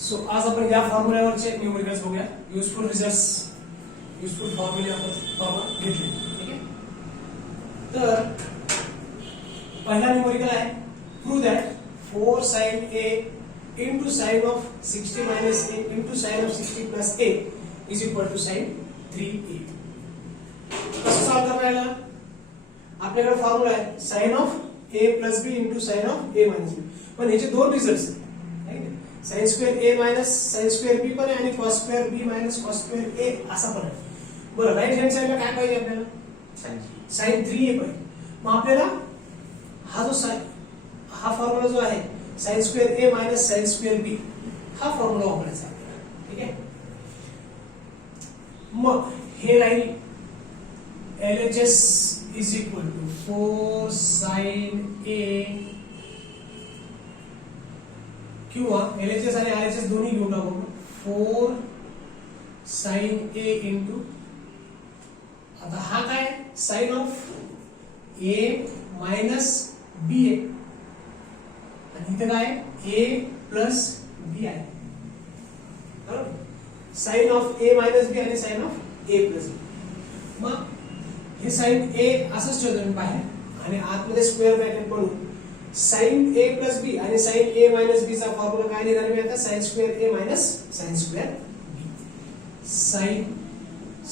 So आज आपण या फॉर्म्युल्यावरचे न्यूमेरिकल्स बघूया. युजफुल रिझल्ट्स, युजफुल फॉर्म्युले आपण फॉर्म्युला घेतले. ठीक आहे. तर पहिला न्यूमेरिकल आहे prove that 4 sin a into sin of 60 minus a into sin of 60 plus a is equal to sin 3a. कसं सॉल्व करायला? आपल्याकडे फॉर्म्युला आहे sin of a plus b into sin of a minus b. पण याचे दोन results आहेत. sin square a minus sin square b पण आहे आणि cos square b minus cos square a असा पण आहे. बरं, राईट हँड साइडला काय पाहिजे आपल्याला? sin 3a पाहिजे. मग आपल्याला हा फॉर्म्युला जो आहे sin square a minus sin square b हा फॉर्म्युला वापरायचा आपल्याला. ठीक आहे. मग हे राहील LHS is equal to 4 sin a किंवा LHS आणि RHS दोन्ही घेऊन टाकू. 4 sin a into आता हा काय sin of a minus b आहे आणि इथे काय a plus b आहे. बरोबर. sin of a minus b आणि sin of a plus b. मग हे sin a असंच ठेवतो मी बाहेर आणि आतमध्ये स्क्वेअर ब्रॅकेट बनवून sin a plus b आणि sin a minus b चा फॉर्म्युला काय लिहिणार मी आता? sin square a minus sin square b. sin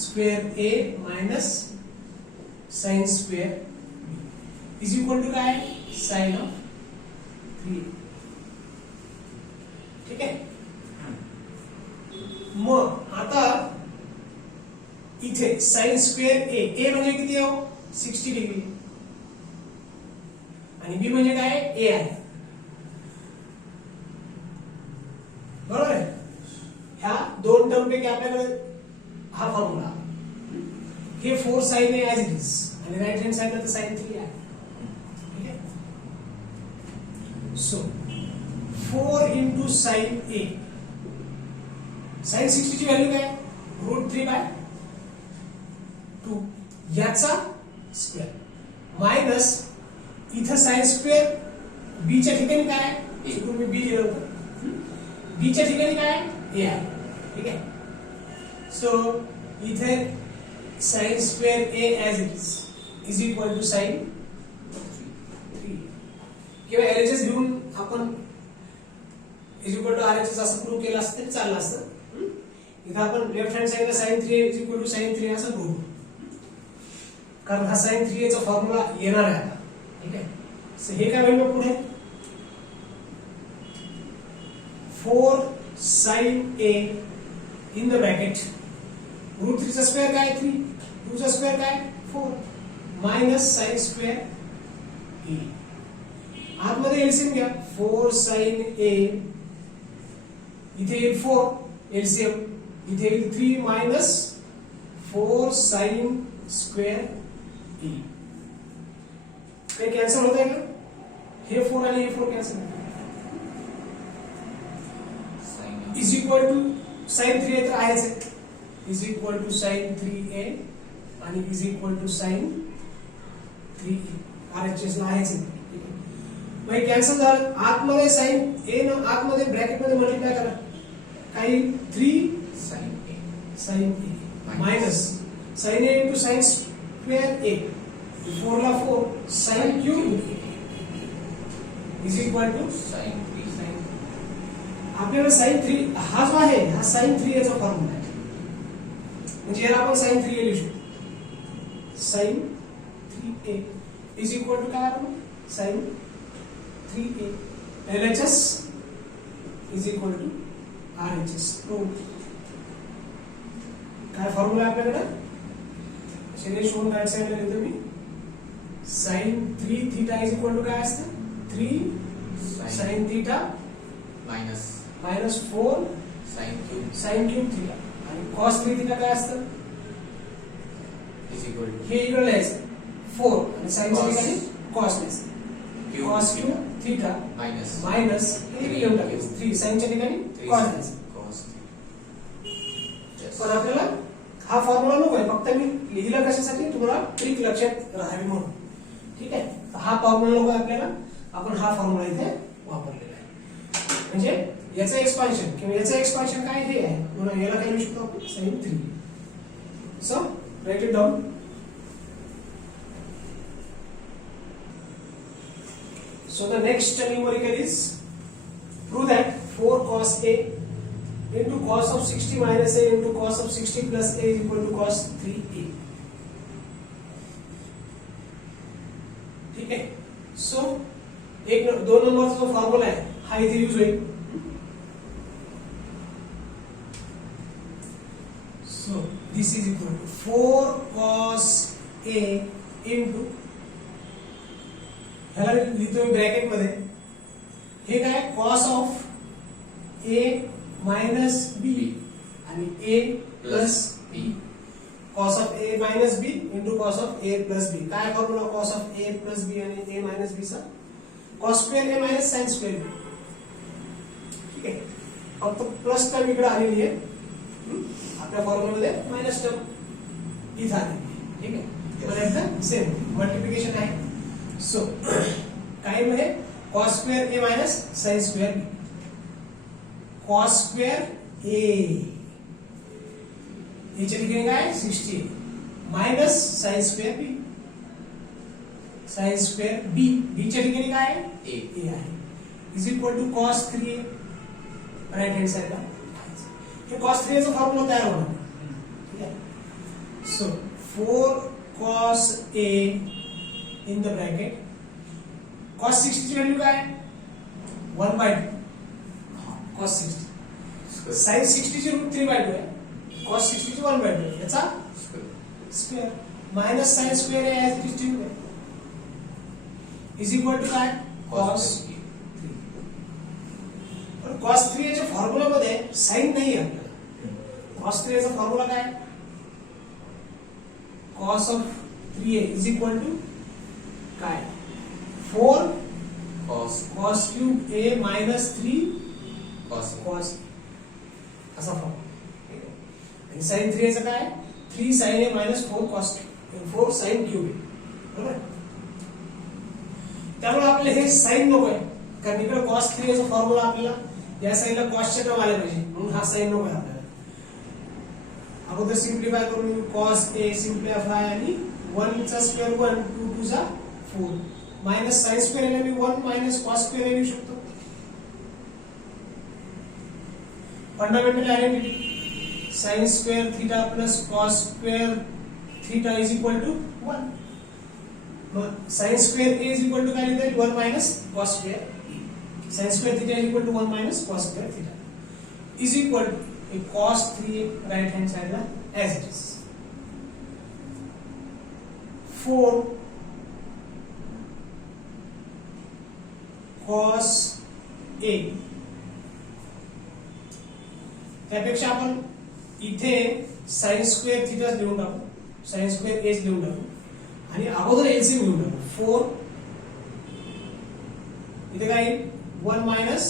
square a minus sin square b is equal to काय? sin of 3. ठीक आहे. मग आता इथे sin square a म्हणजे किती आहे? 60 डिग्री आणि b म्हणजे काय? a आहे. बरोबर आहे. ह्या दोन टर्म पैकी आपल्याकडे हा फॉर्म्युला हे 4 sin a as it is आणि राइट हँड साइडला तर sin 3 आहे. ठीक आहे. So 4 into sin a sin 60 ची व्हॅल्यू काय? √3/2 याचा स्क्वेअर मायनस इथं sin स्क्वेअर b च्या ठिकाणी काय आहे? इकडून मी b लिहिलं होतं. b च्या ठिकाणी काय आहे? a आहे. ठीक आहे. सो इथे sin square a as it is equal to sin 3 किंवा LHS घेऊन आपण इज इक्वल टू RHS असं प्रूव्ह केलं असतं तरी चाललं असतं. इथं आपण लेफ्ट हँड साइडला sin 3a is equal to sin 3a असं बघू कारण हा sin 3a चा फॉर्म्युला येणार आहे. ठीक आहे. सो हे काय होईल पुढे? 4 sin a in the bracket √3 चा स्क्वेअर काय? 3 2 चा स्क्वेअर काय? 4 मायनस sin स्क्वेअर a. आतमध्ये एलसीएम घ्या. 4 sin a इथे येईल 4 एलसीएम इथे येईल 3 मायनस 4 sin स्क्वेअर a. काय कॅन्सल होत आहे का? हे 4 आणि हे 4 कॅन्सल होते. Is equal to sin 3a तर आहेच आहे. Is equal to sin 3a आणि is equal to sin 3a. RHS ला आहेच आहे. मग कॅन्सल झालं. आतमध्ये sin a न आतमध्ये ब्रॅकेट मध्ये मल्टिप्लाय करा. काही 3 sin a minus sin a into sin square a 4 ला 4 sin cube is equal to sin 3. आपल्याला sin 3 हा जो आहे हा sin 3a चा फॉर्म्युला आहे. म्हणजे याला आपण sin 3a लिहू शकतो. sin 3a is equal to काय आपण sin 3a LHS is equal to RHS. काय फॉर्म्युला आपल्याकडे? शेने शोन राइट साइडला लिहितो मी. sin 3 theta is equal to काय असतं? 3 sin theta minus 4 sin cube theta आणि cos 3 थीटा काय असतं? इज इक्वल टू हे इकडे लिहायचं 4 आणि sin च्या ठिकाणी cos लिहायचं. cos क्यूब थीटा मायनस हे लिहून टाकायचं 3 sin च्या ठिकाणी cos लिहायचं. पण आपल्याला हा फॉर्म्युला नको आहे. फक्त मी लिहिला कशासाठी? तुम्हाला ट्रिक लक्षात राहावी म्हणून. ठीक आहे. हा फॉर्म्युला नको आहे आपल्याला. आपण हा फॉर्म्युला इथे वापरलेला आहे. म्हणजे याचं एक्सपान्शन किंवा याचं एक्सपान्शन काय हे आहे म्हणून याला काय लिहू शकतो आपण sin 3. So write it down. So the next numerical is prove that 4 cos A into cos of 60 minus A into cos of 60 plus A is equal to cos 3A. ठीक है. So दो नंबरचा जो फॉर्म्युला आहे हा इथे use होईल. So this is equal to 4 cos A into ह्याला लिहितोय ब्रॅकेट मध्ये हे काय cos of A minus B आणि A plus B. cos of A minus B into cos of A plus B. काय formula cos of A plus B आणि A minus B चा cos square A minus sin square B. ठीक आहे. फक्त plus term इकडे आलेली आहे आपल्या फॉर्म्युलामध्ये मायनस टर्म इथे आलेली. ठीक आहे. तर एकदम सेम मल्टिप्लिकेशन आहे. सो काय म्हणजे cos square A minus sin square B. cos square A याच्या ठिकाणी काय 60 minus sin square B. sin square B B च्या ठिकाणी काय आहे A आहे is equal to cos 3A right hand साइडला. हे cos 3A चा फॉर्म्युला तयार होणार. ठीक आहे. So 4 cos A in the bracket cos 60 ची व्हॅल्यू काय 1/2 cos 60 sin 60 ची रूट 3/2 आहे cos 60 ची 1/2 याचा स्क्वेअर मायनस sin स्क्वेअर आहे ऍज इट इज ठेवू इज इक्वल टू काय cos 3. पण cos 3 च्या फॉर्म्युला मध्ये sin नाही आहे आपल्याला. cos 3 चा फॉर्म्युला काय cos of 3A is equal to काय 4 cos cube A minus 3 cos असा फॉर्म. आणि sin 3A चं काय 3 sin A minus 4 cos 4 sin cube A. बरोबर. त्यामुळे आपल्याला हे sin नको आहे कारण इकडे cos 3A चा फॉर्म्युला आपल्याला या साइडला cos चे टर्म आले पाहिजे म्हणून हा sin नको आहे आपल्याला. अगोदर सिम्प्लिफाय करून cos A सिम्प्लिफाय आणि 1 चा स्क्वेअर 1 2 2 चा 4 मायनस sin स्क्वेअर याला मी 1 मायनस cos स्क्वेअर लिहू शकतो. Fundamental identity sin square theta plus cos square theta is equal to 1. मग sin square A is equal to काय लिहिता येईल 1 minus cos square sin square theta is equal to 1 minus cos square theta is equal to cos 3A right hand side ला as it is 4 cos A. त्यापेक्षा आपण इथे sin square theta लिहून टाकू sin square A लिहून टाकू आणि अगोदर एलसीएम लिहून टाकू 4 इथे काय 1 minus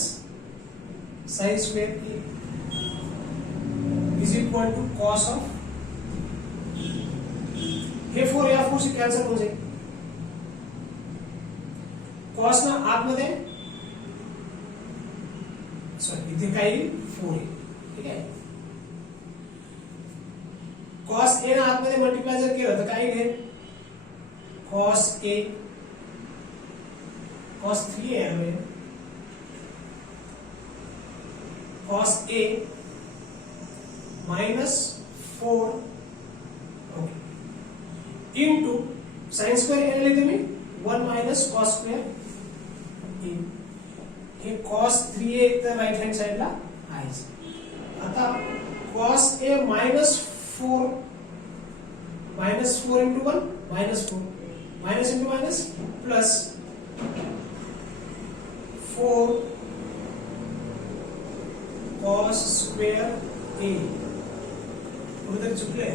sin square A is equal to cos of हे 4 या 4 से कॅन्सल हो जाईल. cos ना आतमध्ये सॉरी इथे काय 4 आहे. ठीक आहे. cos A ना आतमध्ये मल्टिप्लाय जर केलं तर काय येईल cos A cos 3A आहे cos A minus 4 into sin square A लिहितो मी 1 मायनस cos स्क्वेअर A. हे cos 3A तर राइट हँड साइडला आहे. आता cos A minus 4 into 1 minus 4 minus into minus plus 4 cos square A. कुठेतरी चुकले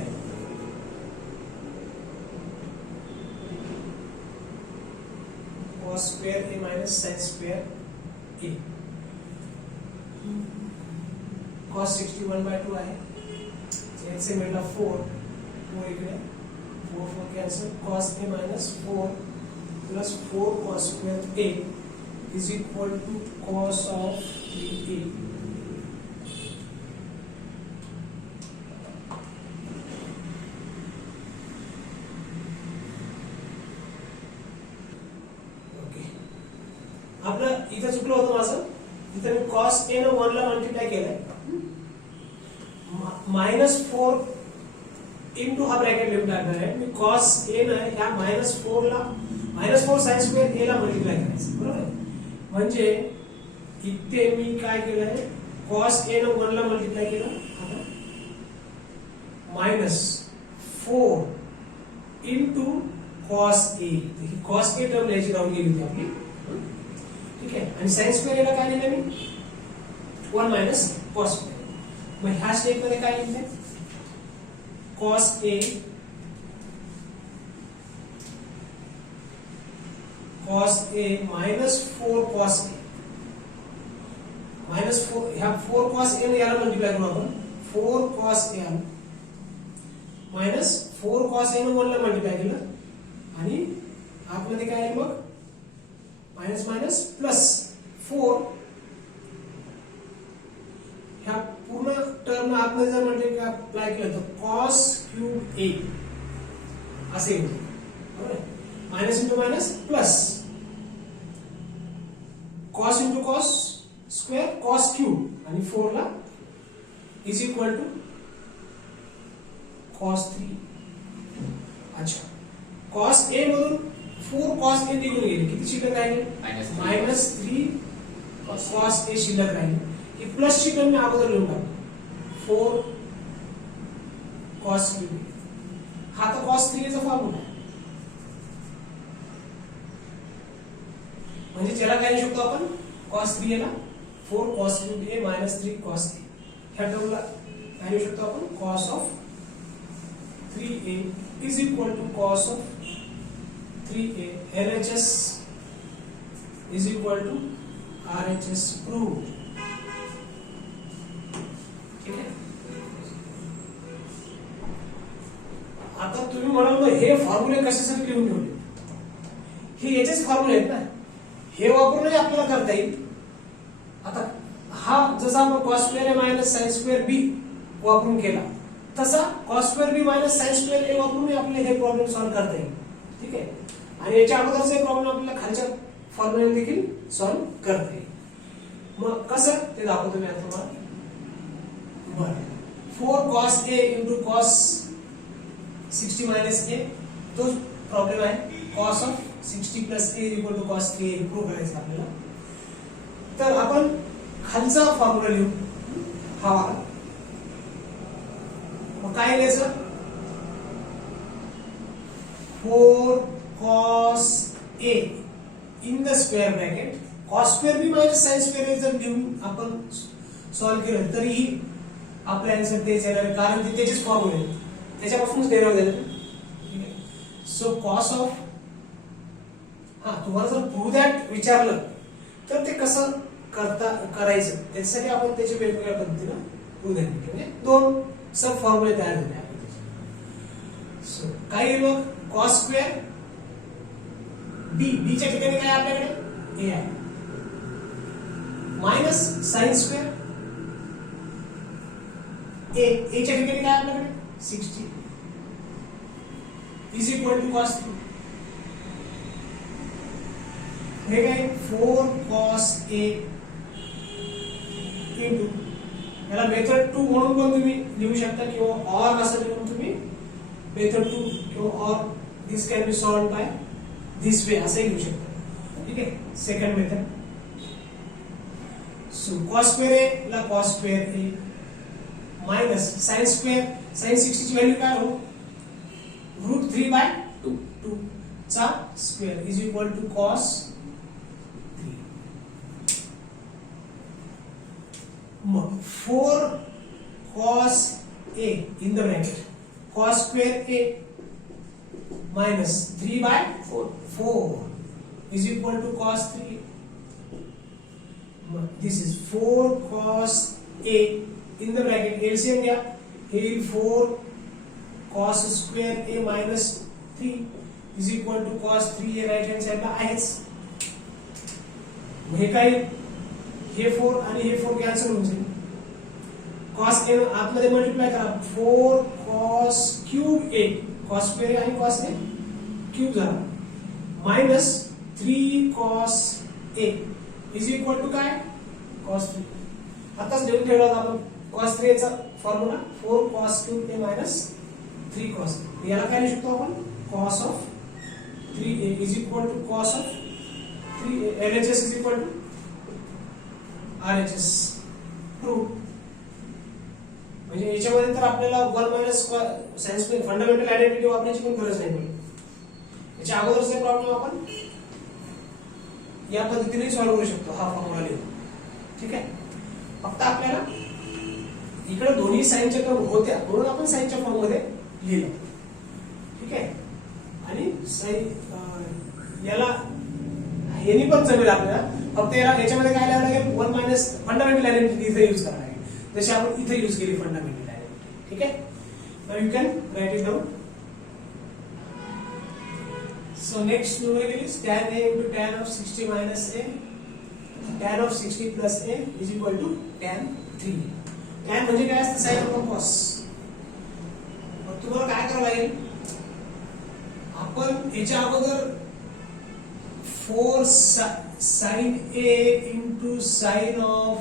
cos square A minus sin square A. cos 61/2 आहे. याचे मिळणार 4 इकडे 4 cancel cos A minus 4 plus 4 cos square A is equal to cos of 3a. आपलं इथं चुकलं होतं माझं. इथं मी cos a न 1 ला मल्टिप्लाय केलंय. -4 इंटू हा ब्रॅकेट लिहून टाकणार आहे मी. cos a न ह्या -4 ला -4 sin स्क्वेअर a ला मल्टिप्लाय करायचं, बरोबर. म्हणजे इथे मी काय केलंय, cos a न 1 ला मल्टिप्लाय केलं. -4 into cos a. He cos a term लिहायची राहून गेली होती आपली, ठीक आहे. आणि साइन स्क्वेअर याला काय लिहिलं मी, 1 मायनस कॉस स्क्वेअर. मग ह्या स्टेप मध्ये काय लिहिलंय, कॉस a -4 कॉस a -4 ह्या 4 कॉस a ने याला मल्टिप्लाय करू आपण. 4 कॉस a -4 कॉस a ने 1 ला मल्टिप्लाय केलं आणि आतमध्ये काय आहे मग, मायनस मायनस प्लस 4. ह्या पूर्ण टर्म आतमध्ये जर मल्टिप्लाय अप्लाय केलं तर cos क्यूब a असे होते, बरोबर. Minus into minus plus, cos into cos square cos cube आणि 4 ला इज इक्वल टू cos 3. अच्छा, cos a मधून 4 cos a निघून गेले, किती शिल्लक राहिले, -3 cos a शिल्लक राहिले. ही प्लस ची टर्म मी अगोदर लिहून टाकतो, 4 cos क्यूब. हा तर cos 3 चा फॉर्म्युला आहे. म्हणजे ज्याला काय लिहू शकतो आपण, cos 3 ला 4 cos cube a -3 cos a. ह्या टर्मला काय लिहू शकतो आपण, cos of 3a is equal to cos of 3a. LHS is equal to RHS proved. ठीक आहे. आता तुम्ही म्हणाल मग हे फॉर्म्युले कशासाठी लिहून ठेवले, हे याचेच फॉर्म्युले आहेत ना, हे वापरूनही आपल्याला करता येईल. आता हा जसा आपण cos square a minus sin square b वापरून केला, तसा cos square b minus sin square a वापरून आपल्याला हे प्रॉब्लेम सॉल्व्ह करता येईल, ठीक आहे. आणि याच्या अगोदरचे प्रॉब्लेम आपल्याला खालच्या फॉर्म्युला देखील सॉल्व्ह करता येईल. मग कसं ते दाखवतो मी आता तुम्हाला. बरं, 4 cos a into cos 60 minus a, तोच प्रॉब्लेम आहे. cos of 60 plus a equal to cos 3a prove करायचं आपल्याला. तर आपण खालचा फॉर्म्युला लिहू, हा वाला. मग काय लिहायचं, 4 cos a in the square bracket cos square b minus sin square a जर घेऊन आपण सॉल्व्ह केलं तरीही आपलं आन्सर तेच येणार आहे, कारण ते त्याचेच फॉर्म्युले आहेत, त्याच्यापासूनच डेराइव्ह झाले. ठीक आहे. सो cos ऑफ, हा तुम्हाला जर प्रूव्ह दॅट विचारलं तर ते कसं करायचं, त्याच्यासाठी आपण त्याचे वेगवेगळ्या पद्धतीने प्रूव्ह दॅट म्हणजे 2 सब फॉर्म्युले तयार झाले आपले. सो काय येईल मग, cos स्क्वेअर b च्या ठिकाणी काय आपल्याकडे a आहे, मायनस साइन स्क्वेअर a च्या ठिकाणी काय आपल्याकडे 60 इज इक्वल टू cos 3. हे काय 4 cos a इंटू, याला मेथड 2 म्हणून पण तुम्ही लिहू शकता किंवा ऑर असं लिहून तुम्ही मेथड 2 किंवा or this can be solved by this way असं लिहू शकता. ठीक आहे, second method. So cos square a ला cos square a minus sin square, sin 60 ची व्हॅल्यू काय हो, √3/2 चा square is equal to cos 3. मग 4 cos a in the bracket cos square a minus 3/4 is equal to cos 3. This is 4 cos a in the bracket LCM घ्या, हे 4 cos square a minus 3 is equal to cos 3a right hand साइडला आहेच. हे काय हे 4 आणि हे 4 cancel होऊन जाईल. कॉस ए आतमध्ये मल्टिप्लाय करा, 4 cos cube a, cos square आणि कॉस ए क्यूब झाला, minus 3 cos a is equal to काय, कॉस 3. आताच लिहून ठेवला आपण कॉस 3 चा formula 4 cos cube a minus 3 cos. याला काय लिहू शकतो आपण, cos of 3a is equal to cos of 3a. LHS is equal to RHS. Prove. म्हणजे याच्यामध्ये तर आपल्याला 1 मायनस सायन्स फंडामेंटल आयडेंटिटी वापरायची पण गरज नाही. याच्या अगोदरचा प्रॉब्लेम आपण या पद्धतीने सॉल्व्ह करू शकतो, हा फॉर्म्युला लिहून. ठीक आहे. फक्त आपल्याला इकडे दोन्ही साइनच्या टर्म होत्या म्हणून आपण साइनच्या फॉर्म मध्ये लिहिलं. ठीक आहे. आणि साइन याला हेनी पण जमेल आपल्याला, फक्त याच्यामध्ये काय लिहावं लागेल, 1 मायनस फंडामेंटल आयडेंटिटी इथे यूज करावं लागेल, जशी आपण इथे यूज केली फंडामेंटल आयडेंटिटी. ठीक आहे. Now you can right it down. So next numerical is tan a into tan of 60 minus a. Tan of 60 plus a is equal to tan 3. Tan म्हणजे काय असतं, sin over cos. मग तुम्हाला काय करावं लागेल, आपण याच्या अगोदर 4 sin a into sin of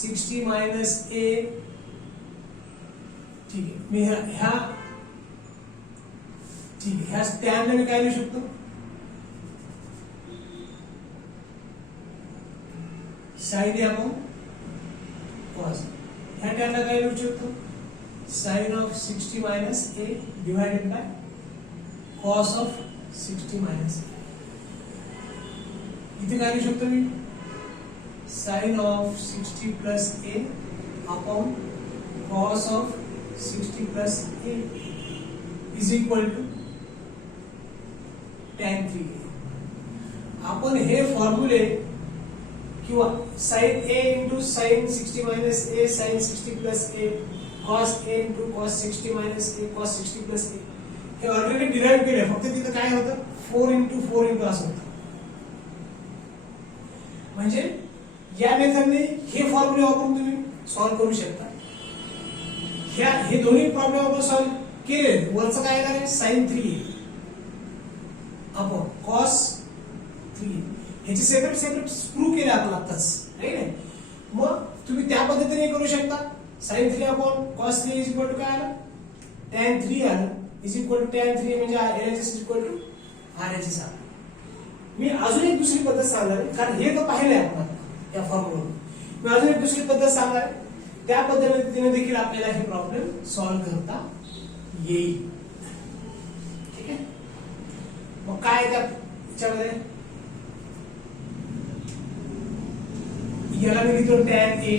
60 minus a. ठीक आहे. मी ह्या ठीक आहे, ह्या टॅनला मी काय लिहू शकतो, साइन ए अपॉन कॉस. ह्या टॅनला काय लिहू शकतो, sine of 60 minus A divided by cos of 60 minus A. इथे काय लिहू शकतो मी, sine of 60 plus A upon cos of 60 plus A is equal to tan 3a. आपण हे फॉर्म्युले किंवा sin a into sin 60 minus a sin 60 plus a cos a into cos 60 minus a cos 60 plus a हे already derive केले. फक्त तिथं काय होतं, 4 into 4 into असं होतं. म्हणजे या मेथडने हे फॉर्म्युले वापरून तुम्ही सॉल्व्ह करू शकता. हे दोन्ही प्रॉब्लेम आपण सॉल्व्ह केले. वरचं काय येणार आहे, sin 3a अपॉन cos 3. ह्याची सेपरेट प्रूव्ह केले आपण आताच, आहे ना. मग तुम्ही त्या पद्धतीने करू शकता. sin 3 upon cos 3 is equal to काय आलं, tan 3 आलं इज इक्वल टू tan 3 म्हणजे LHS is equal to RHS आलं. मी अजून एक दुसरी पद्धत सांगणार आहे, कारण हे तर पाहिले आपण या फॉर्म्युला. मी अजून एक दुसरी पद्धत सांगणार आहे, त्या पद्धतीने देखील आपल्याला हे प्रॉब्लेम सॉल्व्ह करता येईल. ठीक आहे. मग काय त्याच्यामध्ये, याला मी लिहितो tan a,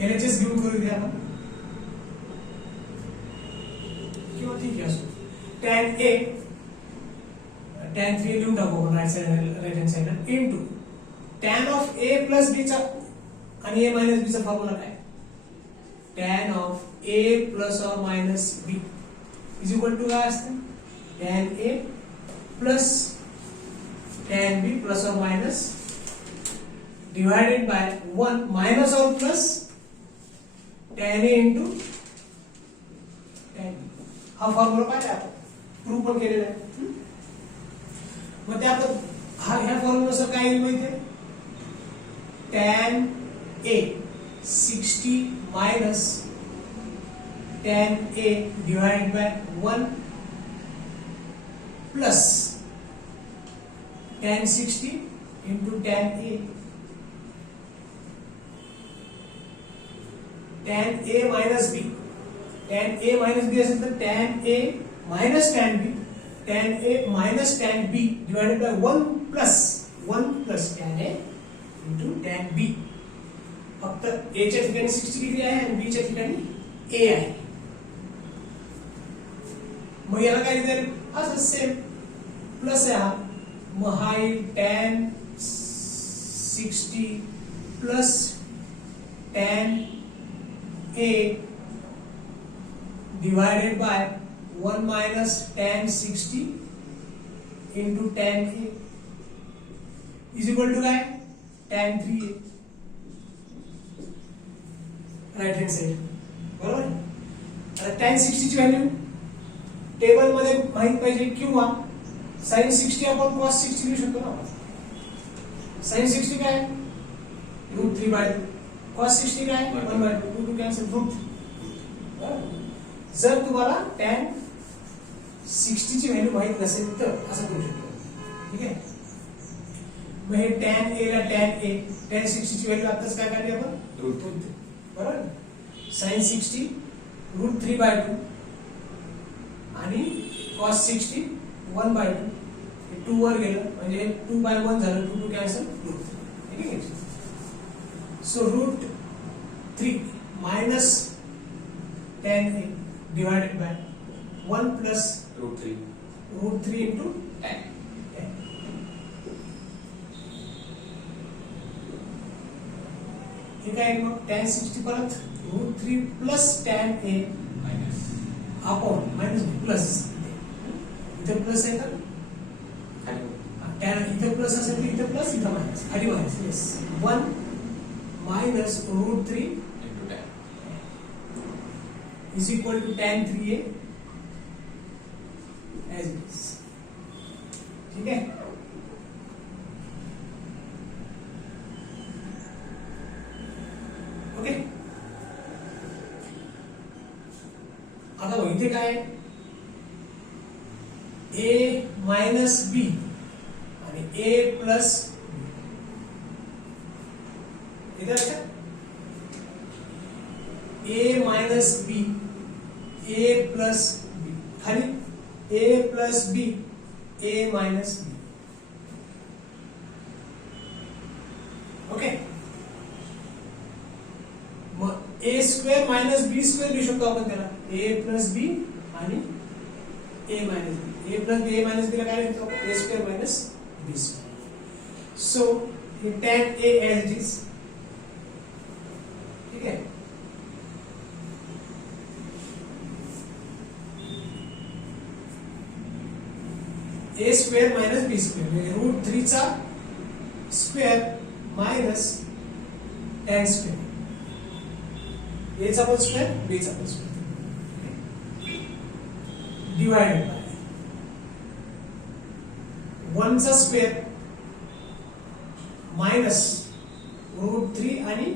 LHS घेऊन करू द्या आपण, किंवा ठीक आहे असो, tan a tan 3 लिहून टाकू आपण राइट हँड साइडला, into tan of a plus b चा आणि a मायनस b चा फॉर्म्युला काय, tan of a plus or minus b is equal to काय असतं, tan a plus tan b plus or minus divided by 1 minus or plus tan a into tan b. हा formula पाहिजे आपण, prove पण केलेला आहे. मग त्या ह्या फॉर्म्युलानुसार काय येईल माहिती आहे, tan a 60 minus tan a divided by 1 plus tan 60 into tan a, tan a minus b, tan a minus b असेल तर tan a minus tan b, tan a minus tan b divided by 1 plus tan a into tan b. फक्त a च्या ठिकाणी 60 degree आहे आणि b च्या ठिकाणी a आहे. मग याला काय लिहिता येईल, असं सेम प्लस आहे हा, मग हा येईल tan 60 plus tan a divided by 1 minus tan 60 into tan a is equal to काय, tan 3a right hand side बरोबर. आता tan 60 ची व्हॅल्यू टेबल मध्ये माहित पाहिजे किंवा sin 60 आपण cos 60 लिहू शकतो ना. sin 60 काय √3/2, cos 60 काय 1/2, 2 कॅन्सल √3. जर तुम्हाला tan 60 ची व्हॅल्यू माहित नसेल तर असं करू शकतो. ठीक आहे. मग हे tan a ला tan a, tan 60 ची व्हॅल्यू आताच काय काढली आपण √3 बरोबर. sin 60 √3/2 आणि cos 60 1/2. हे 2 वर गेलं म्हणजे 2/1 झालं, 2 कॅन्सल √3. ठीक आहे. So √3 minus tan a divided by 1 plus √3 into tan. ठीक आहे. मग tan 60 परत √3 plus tan a upon minus plus इथे प्लस आहे तर tan इथे प्लस असेल तर इथे प्लस इथे मायनस खाली minus. Yes 1 minus √3 is equal to tan 3a as it is. ठीक है. ओके. आता बघ इथे काय a मायनस b आणि a प्लस इधर अच्छा a minus b a plus b खाली a plus b a minus b. Okay. मग a square minus b square लिहू शकतो आपण त्याला a प्लस b आणि a minus b. a plus b a minus b ला काय लिहितो आपण a square minus b square. So हे tan a as it is. ठीक है. a square minus b square म्हणजे √3 चा square minus tan square. a चा पण स्क्वेअर b चा पण स्क्वेअर डिवाइडेड बाय 1 चा स्क्वेअर मायनस √3 आणि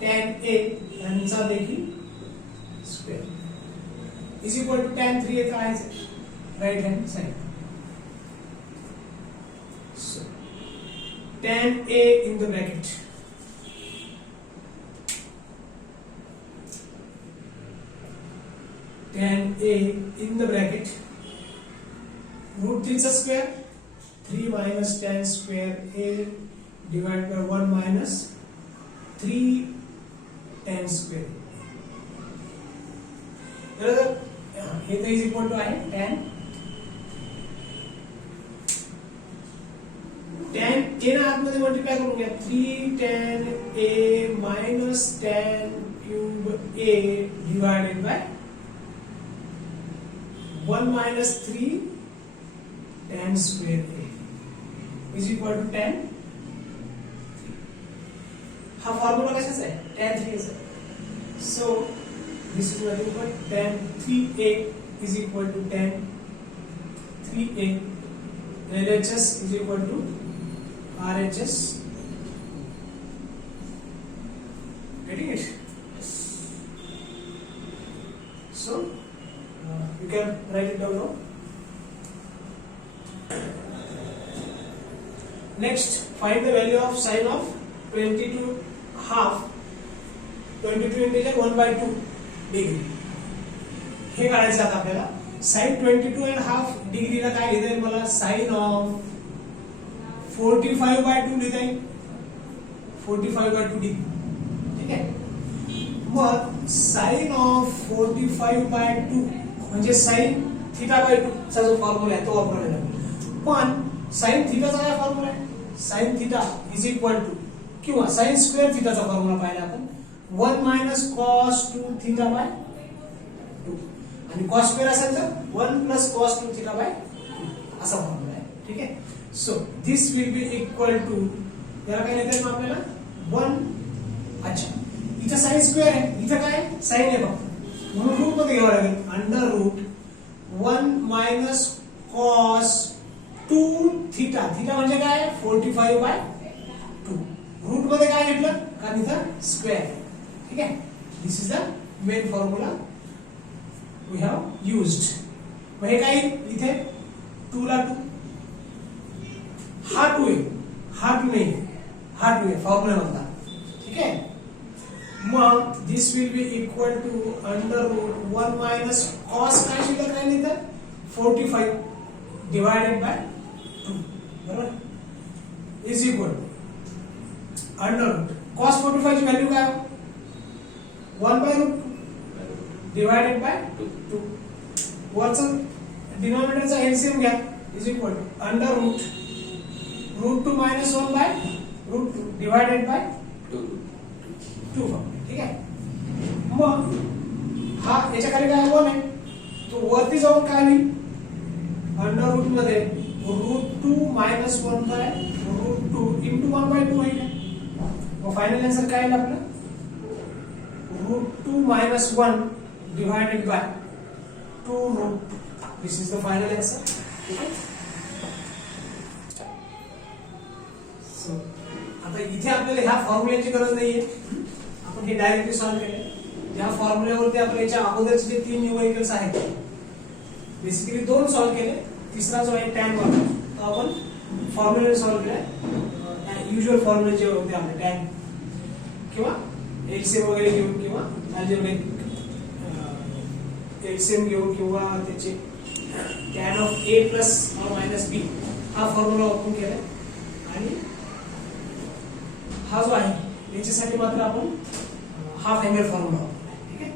tan a यांचा देखील square is equal to tan 3a काय आहे right hand side. So tan a in the bracket tan a in the bracket √3 चा square 3 minus tan square a divided by 1 minus 3 tan square. बरोबर. हे तर is equal to आहे tan a ना आतमध्ये multiply करून घ्या 3 tan a minus tan cube a divided by 1 minus 3 tan square a is equal to tan. हा formula कशाचा आहे tan 3 चा. So this is nothing but tan 3a is equal to tan 3a. LHS is equal to RHS. Getting it? So you can write it down now. Next, find the value of sine of 22 half 22 integer 1/2 degree. हे काढायचं आता आपल्याला. Sign 22.5 डिग्रीला काय लिहिता येईल मला sign of 45/2 लिहिता येईल 45/2 डिग्री. ठीक आहे. मग साइन ऑफ 45/2 म्हणजे साइन θ/2 चा जो फॉर्म्युला आहे तो वापरायला लागेल. पण साइन थीटाचा काय फॉर्म्युला आहे sine theta is equal to किंवा साइन स्क्वेअर थीटाचा फॉर्म्युला पाहिला आपण 1 minus cos 2 theta by 2 आणि cos स्क्वेअर असेल तर 1 plus cos 2 theta by 2 असा फॉर्म्युला आहे. ठीक आहे. So this will be equal to याला काय लिहिता येईल मग आपल्याला 1. अच्छा, इथं साइन स्क्वेअर आहे, इथं काय साइन आहे फक्त, म्हणून रूट मध्ये घ्यावं लागेल. Under root 1 minus cos 2 theta. Theta म्हणजे काय 45/2. रूट मध्ये काय घेतलं कारण इथं स्क्वेअर आहे. ठीक आहे, this is the main formula we have used. मग हे काय इथे 2 ला 2, हा 2 आहे, हा 2 नाही, हा 2 आहे फॉर्म्युला मधला. ठीक आहे, मग this will be equal to under root 1 minus cos काय शिल्लक काय नाही तर 45 डिवायडेड बाय 2. बरोबर, is equal under root cos 45 ची व्हॅल्यू काय 1/√2 डिवायडेड बाय 2. वरचं डिनॉमिनेटरचा एलसीएम घ्या, is equal to under root √2 minus 1/√2 divided by 2. ठीक आहे, मग हा याच्या खाली काय 1 आहे, तो वरती जाऊन काय होईल अंडर रूट मध्ये √2 मायनस 1/√2 इंटू 1/2 होईल. मग फायनल आन्सर काय येईल आपलं √2 minus 1 divided by 2√2. This is the final answer. ठीक आहे, सो आता इथे आपल्याला ह्या फॉर्म्युल्याची गरज नाहीये, आपण हे डायरेक्टली सॉल्व्ह केले. या फॉर्म्युल्यावरती आपण याच्या अगोदरचे जे 3 न्यूमेरिकल्स आहेत बेसिकली 2 सॉल्व्ह केले, तिसरा जो आहे टॅन वाला तो आपण फॉर्म्युला सॉल्व्ह केला. युजुअल फॉर्म्युले जे होते आपले टॅन किंवा एलसीएम वगैरे घेऊन किंवा अल्जेब्रिक एलसीएम घेऊन किंवा त्याचे tan of a plus or minus b हा फॉर्म्युला वापरून केला. आणि हा जो आहे याच्यासाठी मात्र आपण हाफ अँगल फॉर्म्युला वापरला. ठीक आहे,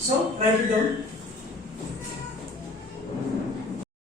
सो राईट इट डाऊन.